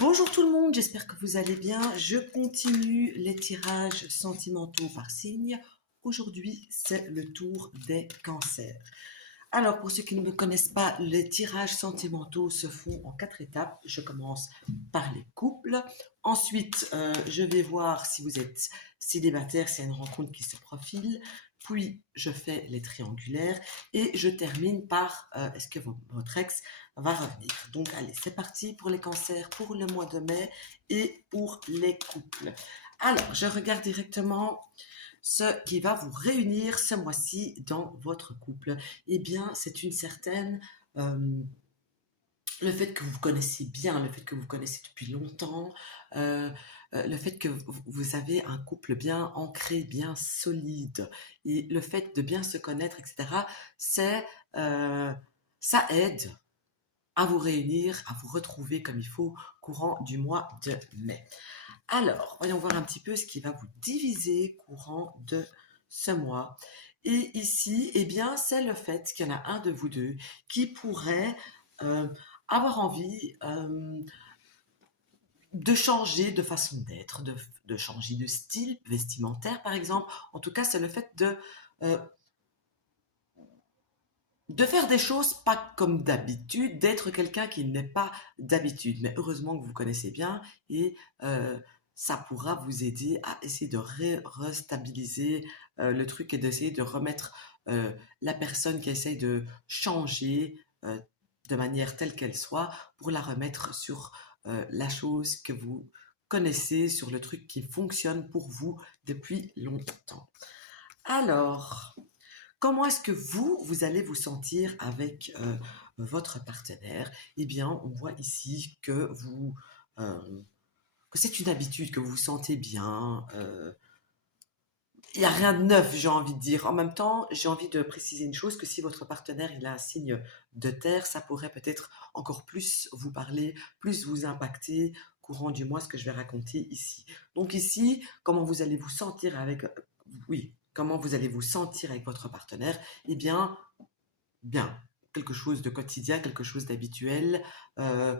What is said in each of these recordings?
Bonjour tout le monde, j'espère que vous allez bien. Je continue les tirages sentimentaux par signe. Aujourd'hui, c'est le tour des cancers. Alors, pour ceux qui ne me connaissent pas, les tirages sentimentaux se font en 4 étapes. Je commence par les couples. Ensuite, je vais voir si vous êtes célibataire, s'il y a une rencontre qui se profile. Puis, je fais les triangulaires et je termine par est-ce que votre ex va revenir. Donc, allez, c'est parti pour les cancers pour le mois de mai et pour les couples. Alors, je regarde directement ce qui va vous réunir ce mois-ci dans votre couple. Eh bien, c'est une certaine... euh, le fait que vous connaissez bien, le fait que vous connaissez depuis longtemps, euh, le fait que vous avez un couple bien ancré, bien solide, et le fait de bien se connaître, etc., c'est, euh, ça aide à vous réunir, à vous retrouver comme il faut courant du mois de mai. Alors, voyons voir un petit peu ce qui va vous diviser courant de ce mois. Et ici, eh bien, c'est le fait qu'il y en a un de vous deux qui pourrait euh, avoir envie de changer de façon d'être, de changer de style vestimentaire, par exemple. En tout cas, c'est le fait euh, de faire des choses pas comme d'habitude, d'être quelqu'un qui n'est pas d'habitude. Mais heureusement que vous connaissez bien et ça pourra vous aider à essayer de restabiliser le truc et d'essayer de remettre la personne qui essaye de changer de manière telle qu'elle soit pour la remettre sur la chose que vous connaissez, sur le truc qui fonctionne pour vous depuis longtemps. Alors, comment est-ce que vous allez vous sentir avec votre partenaire? Eh bien, on voit ici que que c'est une habitude, que vous vous sentez bien. Il n'y a rien de neuf, j'ai envie de dire. En même temps, j'ai envie de préciser une chose, que si votre partenaire il a un signe de terre, ça pourrait peut-être encore plus vous parler, plus vous impacter courant du mois, ce que je vais raconter ici. Donc ici, comment vous allez vous sentir avec... oui, comment vous allez vous sentir avec votre partenaire? Eh bien, quelque chose de quotidien, quelque chose d'habituel. Euh,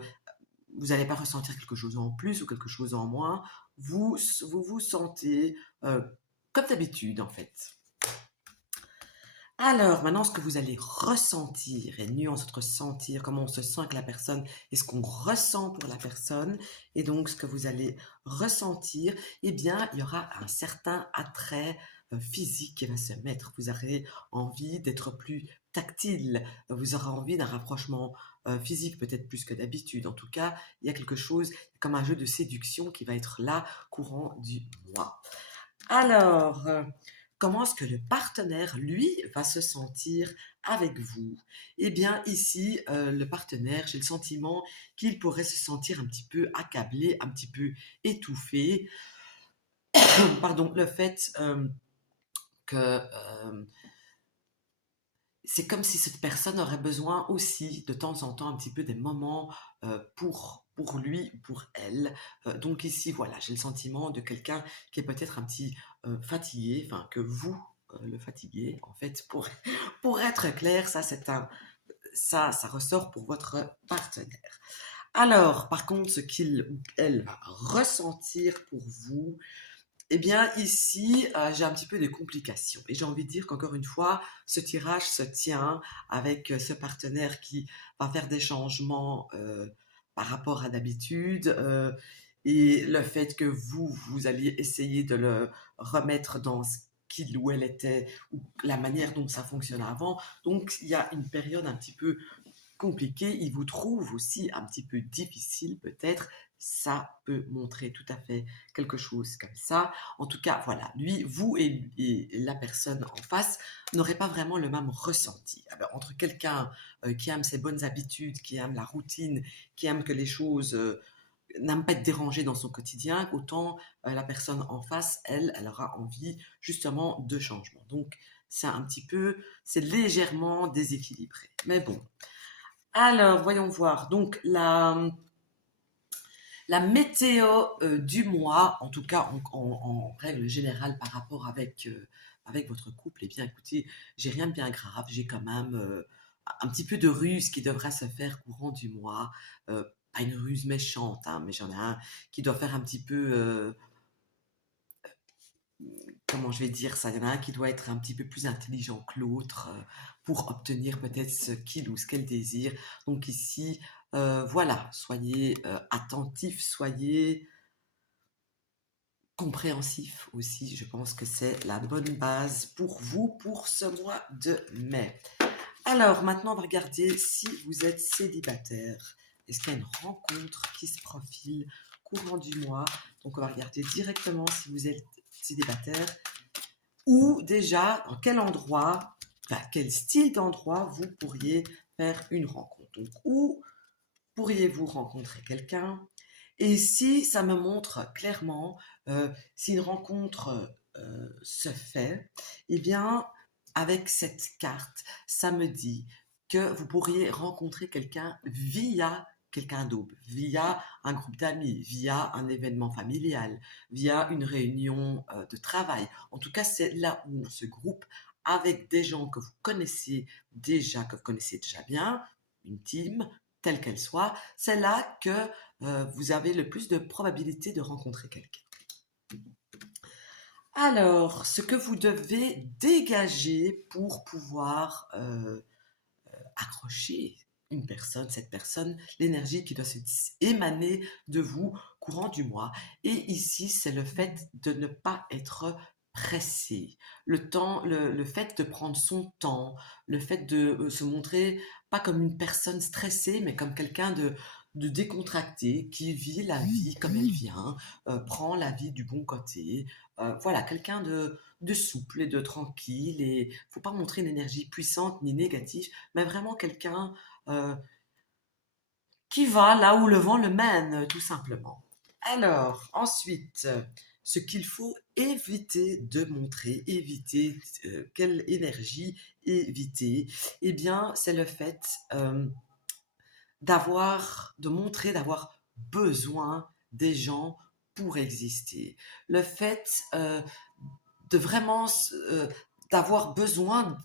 vous n'allez pas ressentir quelque chose en plus ou quelque chose en moins. Vous vous sentez comme d'habitude, en fait. Alors, maintenant, ce que vous allez ressentir, et nuance entre sentir, comment on se sent avec la personne et ce qu'on ressent pour la personne, et donc ce que vous allez ressentir, eh bien, il y aura un certain attrait physique qui va se mettre. Vous aurez envie d'être plus tactile, vous aurez envie d'un rapprochement physique, peut-être plus que d'habitude. En tout cas, il y a quelque chose comme un jeu de séduction qui va être là courant du mois. Alors, comment est-ce que le partenaire, lui, va se sentir avec vous? Eh bien, ici, le partenaire, j'ai le sentiment qu'il pourrait se sentir un petit peu accablé, un petit peu étouffé. Pardon, le fait que c'est comme si cette personne aurait besoin aussi de temps en temps un petit peu des moments pour lui, pour elle. Donc ici, voilà, j'ai le sentiment de quelqu'un qui est peut-être un petit fatigué, enfin que vous le fatiguez, en fait, pour être clair, ça ressort pour votre partenaire. Alors, par contre, ce qu'il ou elle va ressentir pour vous, eh bien, ici, j'ai un petit peu de complications. Et j'ai envie de dire qu'encore une fois, ce tirage se tient avec ce partenaire qui va faire des changements par rapport à d'habitude. Et le fait que vous alliez essayer de le remettre dans ce qu'il ou elle était, ou la manière dont ça fonctionnait avant. Donc, il y a une période un petit peu compliqué, il vous trouve aussi un petit peu difficile peut-être, ça peut montrer tout à fait quelque chose comme ça. En tout cas, voilà, lui, vous et la personne en face n'aurez pas vraiment le même ressenti. Ah ben, entre quelqu'un qui aime ses bonnes habitudes, qui aime la routine, qui aime que les choses n'aime pas être dérangé dans son quotidien, autant la personne en face, elle aura envie justement de changement. Donc, c'est un petit peu, c'est légèrement déséquilibré. Mais bon, alors, voyons voir. Donc, la météo du mois, en tout cas en règle générale par rapport avec votre couple, eh bien, écoutez, j'ai rien de bien grave. J'ai quand même un petit peu de ruse qui devra se faire courant du mois. pas une ruse méchante, hein, mais j'en ai un qui doit faire un petit peu, comment je vais dire ça? Il y en a un qui doit être un petit peu plus intelligent que l'autre, pour obtenir peut-être ce qu'il ou ce qu'elle désire. Donc ici, voilà, soyez, attentifs, soyez compréhensifs aussi. Je pense que c'est la bonne base pour vous, pour ce mois de mai. Alors maintenant, on va regarder si vous êtes célibataire. Est-ce qu'il y a une rencontre qui se profile courant du mois? Donc on va regarder directement si vous êtes célibataire ou déjà dans quel endroit, enfin, quel style d'endroit vous pourriez faire une rencontre. Donc où pourriez-vous rencontrer quelqu'un? Et si ça me montre clairement, si une rencontre se fait, eh bien, avec cette carte, ça me dit que vous pourriez rencontrer quelqu'un via quelqu'un d'autre, via un groupe d'amis, via un événement familial, via une réunion de travail. En tout cas, c'est là où on se groupe avec des gens que vous connaissez déjà, que vous connaissez déjà bien, une team, telle qu'elle soit. C'est là que vous avez le plus de probabilité de rencontrer quelqu'un. Alors, ce que vous devez dégager pour pouvoir accrocher une personne, cette personne, l'énergie qui doit émaner de vous courant du mois. Et ici, c'est le fait de ne pas être pressé. Le fait de prendre son temps, le fait de se montrer pas comme une personne stressée, mais comme quelqu'un de décontracté, qui vit la vie comme elle vient, prend la vie du bon côté. Voilà, quelqu'un de souple et de tranquille. Et faut pas montrer une énergie puissante ni négative, mais vraiment quelqu'un qui va là où le vent le mène, tout simplement. Alors, ensuite, ce qu'il faut éviter de montrer, éviter quelle énergie éviter, eh bien, c'est le fait de montrer, d'avoir besoin des gens pour exister. Le fait de vraiment d'avoir besoin,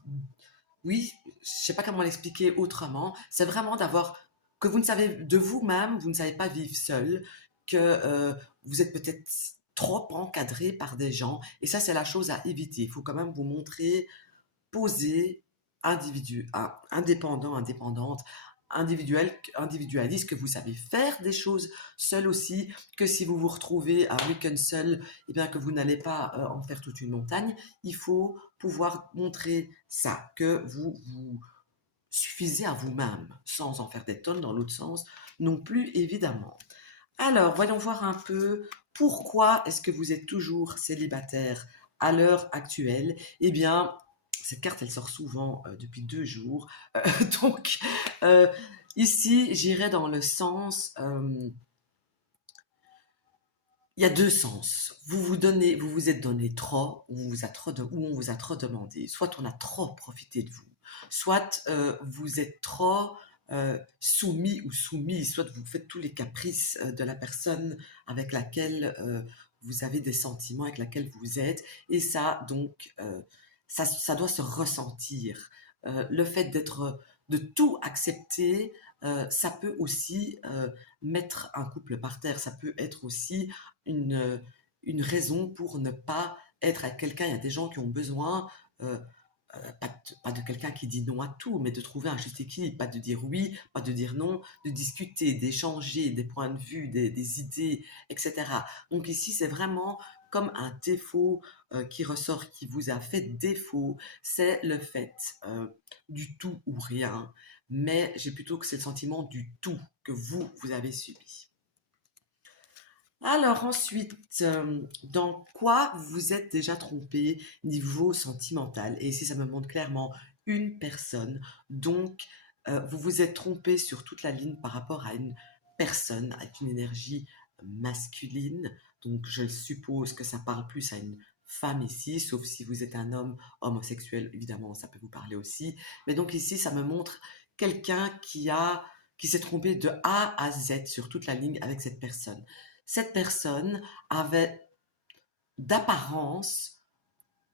oui, je sais pas comment l'expliquer autrement, c'est vraiment d'avoir que vous ne savez de vous-même, vous ne savez pas vivre seul, que vous êtes peut-être trop encadré par des gens, et ça c'est la chose à éviter. Il faut quand même vous montrer posé, indépendant, indépendante, individualiste, que vous savez faire des choses seul aussi, que si vous vous retrouvez à week-end seul, eh bien que vous n'allez pas en faire toute une montagne. Il faut pouvoir montrer ça, que vous suffisez à vous-même, sans en faire des tonnes dans l'autre sens non plus, évidemment. Alors, voyons voir un peu pourquoi est-ce que vous êtes toujours célibataire à l'heure actuelle. Eh bien, cette carte, elle sort souvent depuis 2 jours. Donc, euh, ici, j'irai dans le sens... il y a deux sens. Vous vous êtes donné trop, ou on vous a trop demandé. Soit on a trop profité de vous, soit vous êtes trop soumis ou soumise, soit vous faites tous les caprices de la personne avec laquelle vous avez des sentiments, avec laquelle vous êtes. Et ça, donc, ça doit se ressentir. Le fait de tout accepter, ça peut aussi mettre un couple par terre. Ça peut être aussi une, une raison pour ne pas être avec quelqu'un. Il y a des gens qui ont besoin, pas de quelqu'un qui dit non à tout, mais de trouver un juste équilibre, pas de dire oui, pas de dire non, de discuter, d'échanger des points de vue, des idées, etc. Donc ici, c'est vraiment comme un défaut qui ressort, qui vous a fait défaut, c'est le fait du tout ou rien. Mais j'ai plutôt que c'est le sentiment du tout que vous avez subi. Alors ensuite, dans quoi vous vous êtes déjà trompé niveau sentimental? Et ici, ça me montre clairement une personne. Donc, vous vous êtes trompé sur toute la ligne par rapport à une personne avec une énergie masculine. Donc, je suppose que ça parle plus à une femme ici, sauf si vous êtes un homme homosexuel, évidemment, ça peut vous parler aussi. Mais donc ici, ça me montre quelqu'un qui s'est trompé de A à Z sur toute la ligne avec cette personne. Cette personne avait d'apparence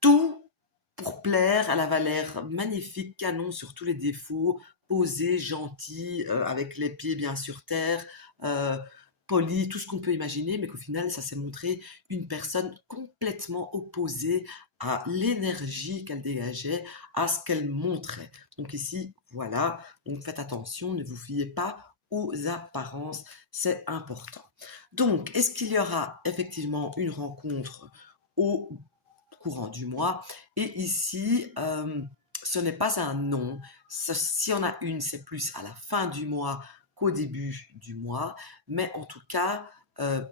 tout pour plaire, elle avait l'air magnifique, canon sur tous les défauts, posé, gentil, avec les pieds bien sur terre, euh, poli, tout ce qu'on peut imaginer, mais qu'au final, ça s'est montré une personne complètement opposée à l'énergie qu'elle dégageait, à ce qu'elle montrait. Donc ici, voilà, donc faites attention, ne vous fiez pas aux apparences, c'est important. Donc, est-ce qu'il y aura effectivement une rencontre au courant du mois? Et ici, ce n'est pas un non. Si on a une, c'est plus à la fin du mois qu'au début du mois. Mais en tout cas,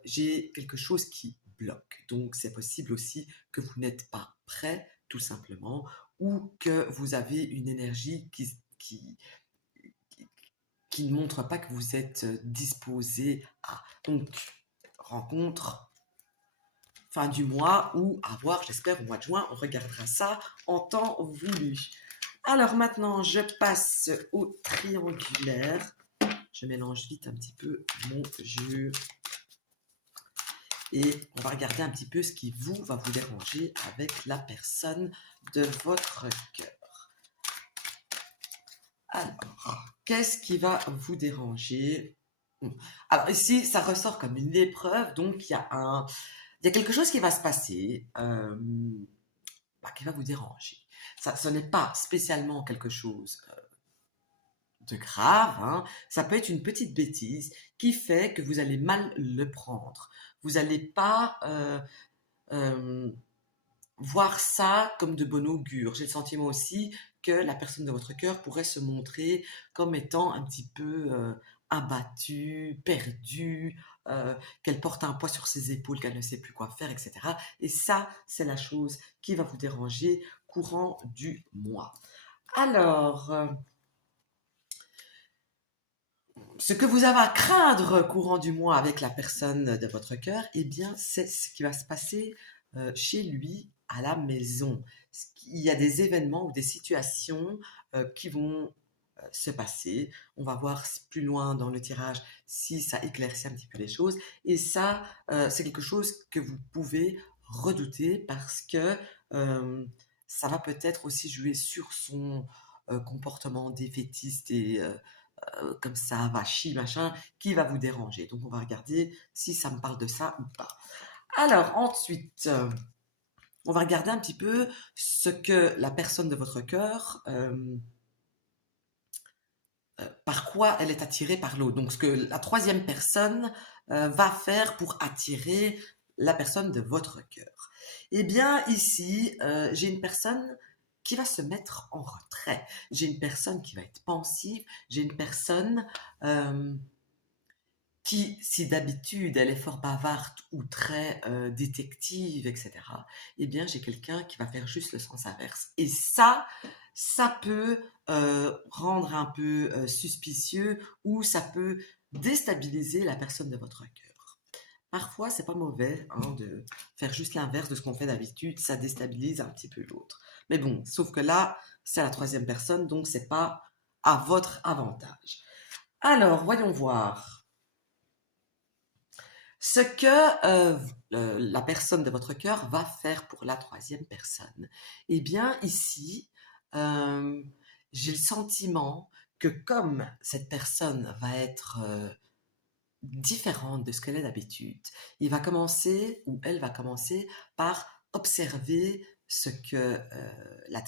j'ai quelque chose qui bloque. Donc, c'est possible aussi que vous n'êtes pas prêt, tout simplement, ou que vous avez une énergie qui ne montre pas que vous êtes disposé à. Donc, rencontre fin du mois ou à voir, j'espère, au mois de juin. On regardera ça en temps voulu. Alors maintenant, je passe au triangulaire. Je mélange vite un petit peu mon jeu. Et on va regarder un petit peu ce qui va vous déranger avec la personne de votre cœur. Alors, qu'est-ce qui va vous déranger? Alors ici, ça ressort comme une épreuve, donc il y a quelque chose qui va se passer, qui va vous déranger. Ça, ce n'est pas spécialement quelque chose de grave, hein. Ça peut être une petite bêtise qui fait que vous allez mal le prendre. Vous n'allez pas euh, voir ça comme de bon augure. J'ai le sentiment aussi que la personne de votre cœur pourrait se montrer comme étant un petit peu abattue, perdue, qu'elle porte un poids sur ses épaules, qu'elle ne sait plus quoi faire, etc. Et ça, c'est la chose qui va vous déranger courant du mois. Alors, ce que vous avez à craindre courant du mois avec la personne de votre cœur, eh bien, c'est ce qui va se passer chez lui à la maison. Il y a des événements ou des situations qui vont se passer. On va voir plus loin dans le tirage si ça éclaircit un petit peu les choses. Et ça, c'est quelque chose que vous pouvez redouter parce que ça va peut-être aussi jouer sur son comportement défaitiste et comme ça, vachi, machin, qui va vous déranger. Donc, on va regarder si ça me parle de ça ou pas. Alors, ensuite, on va regarder un petit peu ce que la personne de votre cœur, par quoi elle est attirée par l'autre. Donc, ce que la troisième personne va faire pour attirer la personne de votre cœur. Eh bien, ici, j'ai une personne qui va se mettre en retrait. J'ai une personne qui va être pensive. J'ai une personne qui, si d'habitude elle est fort bavarde ou très détective, etc., eh bien j'ai quelqu'un qui va faire juste le sens inverse. Et ça peut rendre un peu suspicieux ou ça peut déstabiliser la personne de votre cœur. Parfois, c'est pas mauvais de faire juste l'inverse de ce qu'on fait d'habitude, ça déstabilise un petit peu l'autre. Mais bon, sauf que là, c'est la troisième personne, donc c'est pas à votre avantage. Alors, voyons voir. Ce que la personne de votre cœur va faire pour la troisième personne. Eh bien, ici, euh, j'ai le sentiment que comme cette personne va être différente de ce qu'elle est d'habitude, il va commencer ou elle va commencer par observer ce que la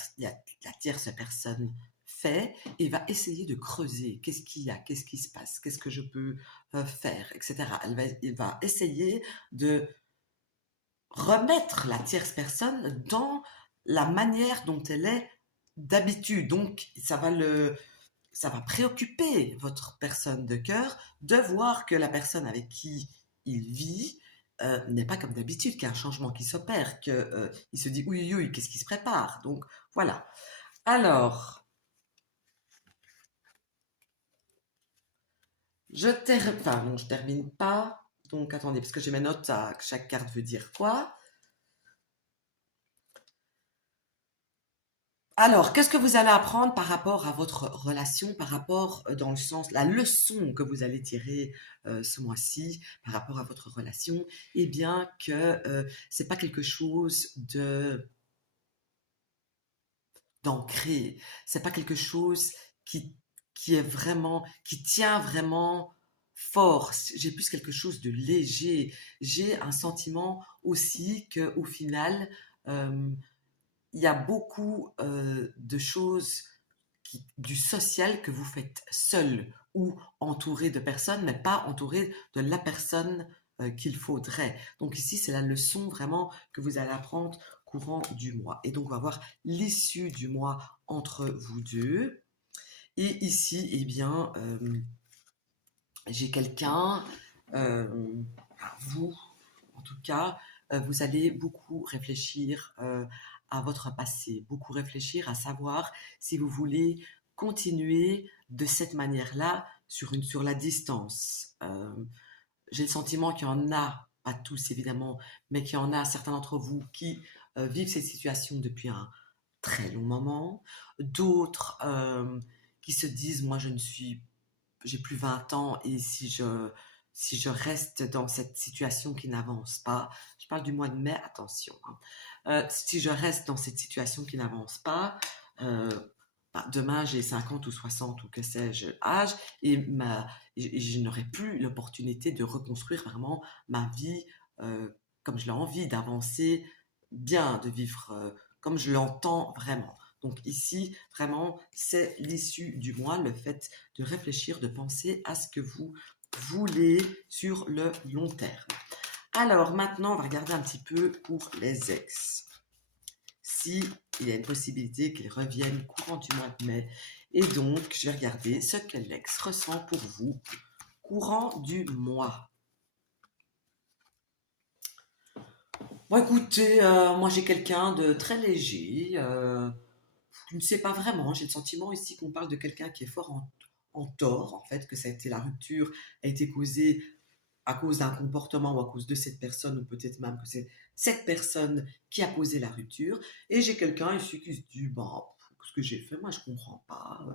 tierce personne fait et va essayer de creuser. Qu'est-ce qu'il y a? Qu'est-ce qui se passe? Qu'est-ce que je peux faire? Etc. Il va essayer de remettre la tierce personne dans la manière dont elle est d'habitude. Donc, ça va préoccuper votre personne de cœur de voir que la personne avec qui il vit n'est pas comme d'habitude, qu'il y a un changement qui s'opère, qu'il se dit oui, oui, oui, qu'est-ce qui se prépare. Donc, voilà. Alors, enfin, non, je termine pas. Donc, attendez, parce que j'ai mes notes à chaque carte veut dire quoi. Alors, qu'est-ce que vous allez apprendre par rapport à votre relation, par rapport dans le sens, la leçon que vous allez tirer ce mois-ci par rapport à votre relation? Eh bien, que c'est pas quelque chose d'ancré, c'est pas quelque chose qui qui tient vraiment fort. J'ai plus quelque chose de léger. J'ai un sentiment aussi que, au final, euh, il y a beaucoup de choses du social que vous faites seul ou entouré de personnes, mais pas entouré de la personne qu'il faudrait. Donc ici, c'est la leçon vraiment que vous allez apprendre courant du mois. Et donc, on va voir l'issue du mois entre vous deux. Et ici, eh bien, j'ai quelqu'un, vous, en tout cas, vous allez beaucoup réfléchir à votre passé, beaucoup réfléchir à savoir si vous voulez continuer de cette manière-là sur la distance. J'ai le sentiment qu'il y en a, pas tous évidemment, mais qu'il y en a certains d'entre vous qui vivent cette situation depuis un très long moment, d'autres qui se disent, moi j'ai plus 20 ans et si je reste dans cette situation qui n'avance pas, je parle du mois de mai, attention, hein, si je reste dans cette situation qui n'avance pas, euh, demain j'ai 50 ou 60 ou que sais-je âge et je n'aurai plus l'opportunité de reconstruire vraiment ma vie euh, comme je l'ai envie, d'avancer bien, de vivre comme je l'entends vraiment. Donc ici, vraiment, c'est l'issue du mois, le fait de réfléchir, de penser à ce que vous voulez sur le long terme. Alors maintenant, on va regarder un petit peu pour les ex. Si il y a une possibilité qu'ils reviennent courant du mois de mai. Et donc, je vais regarder ce que l'ex ressent pour vous courant du mois. Bon, écoutez, moi j'ai quelqu'un de très léger. Je ne sais pas vraiment. J'ai le sentiment ici qu'on parle de quelqu'un qui est fort en tort, en fait, que ça a été la rupture a été causée à cause d'un comportement ou à cause de cette personne, ou peut-être même que c'est cette personne qui a posé la rupture. Et j'ai quelqu'un ici qui se dit, bon, ce que j'ai fait, moi je comprends pas.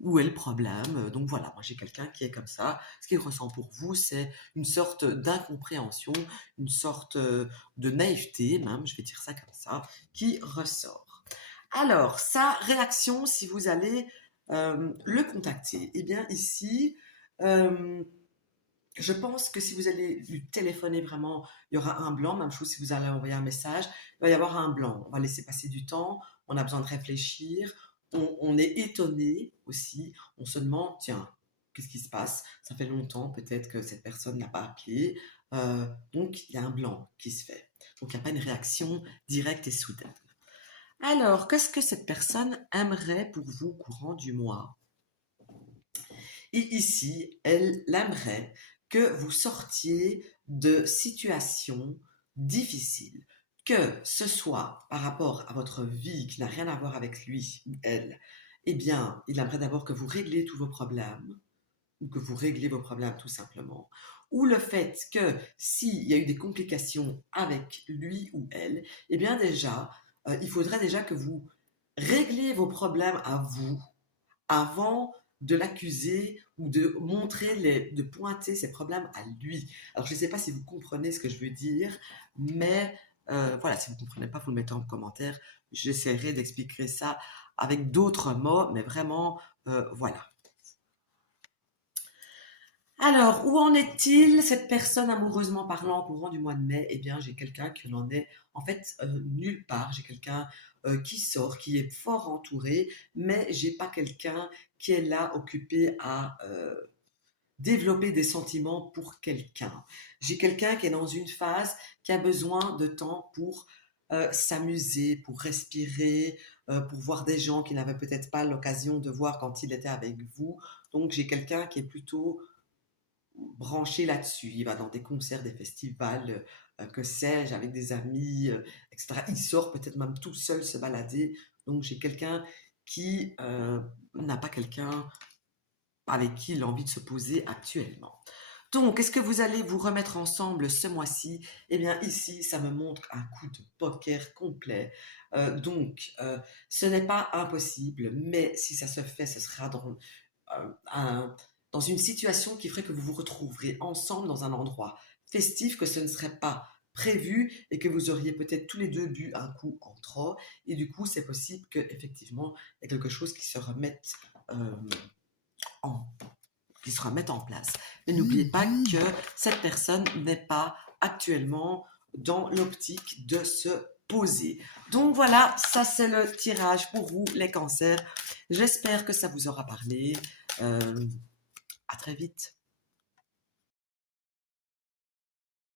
Où est le problème? Donc voilà, moi j'ai quelqu'un qui est comme ça. Ce qu'il ressent pour vous, c'est une sorte d'incompréhension, une sorte de naïveté, même, je vais dire ça comme ça, qui ressort. Alors, sa réaction, si vous allez le contacter, eh bien ici, euh, je pense que si vous allez lui téléphoner vraiment, il y aura un blanc. Même chose si vous allez envoyer un message, il va y avoir un blanc. On va laisser passer du temps, on a besoin de réfléchir, on est étonné aussi, on se demande, tiens, qu'est-ce qui se passe? Ça fait longtemps peut-être que cette personne n'a pas appelé, donc il y a un blanc qui se fait. Donc il n'y a pas une réaction directe et soudaine. Alors, qu'est-ce que cette personne aimerait pour vous courant du mois? Et ici, elle aimerait que vous sortiez de situations difficiles, que ce soit par rapport à votre vie qui n'a rien à voir avec lui ou elle. Eh bien, il aimerait d'abord que vous régliez tous vos problèmes, ou que vous régliez vos problèmes tout simplement, ou le fait que s'il y a eu des complications avec lui ou elle, eh bien déjà, il faudrait déjà que vous régliez vos problèmes à vous avant de l'accuser ou de pointer ses problèmes à lui. Alors, je ne sais pas si vous comprenez ce que je veux dire, mais voilà, si vous ne comprenez pas, vous le mettez en commentaire. J'essaierai d'expliquer ça avec d'autres mots, mais vraiment, voilà. Alors, où en est-il, cette personne amoureusement parlant au courant du mois de mai? Eh bien, j'ai quelqu'un qui n'en est en fait nulle part. J'ai quelqu'un qui sort, qui est fort entouré, mais j'ai pas quelqu'un qui est là occupé à développer des sentiments pour quelqu'un. J'ai quelqu'un qui est dans une phase qui a besoin de temps pour s'amuser, pour respirer, pour voir des gens qu'il n'avait peut-être pas l'occasion de voir quand il était avec vous. Donc, j'ai quelqu'un qui est plutôt branché là-dessus. Il va dans des concerts, des festivals, que sais-je, avec des amis, etc. Il sort peut-être même tout seul se balader. Donc j'ai quelqu'un qui n'a pas quelqu'un avec qui il a envie de se poser actuellement. Donc, est-ce que vous allez vous remettre ensemble ce mois-ci? Eh bien, ici, ça me montre un coup de poker complet. Ce n'est pas impossible, mais si ça se fait, ce sera dans une situation qui ferait que vous vous retrouverez ensemble dans un endroit festif, que ce ne serait pas prévu et que vous auriez peut-être tous les 2 bu un coup en trop et du coup, c'est possible qu'effectivement, il y a quelque chose qui se remette, en place. Mais n'oubliez pas que cette personne n'est pas actuellement dans l'optique de se poser. Donc voilà, ça c'est le tirage pour vous, les cancers. J'espère que ça vous aura parlé. À très vite.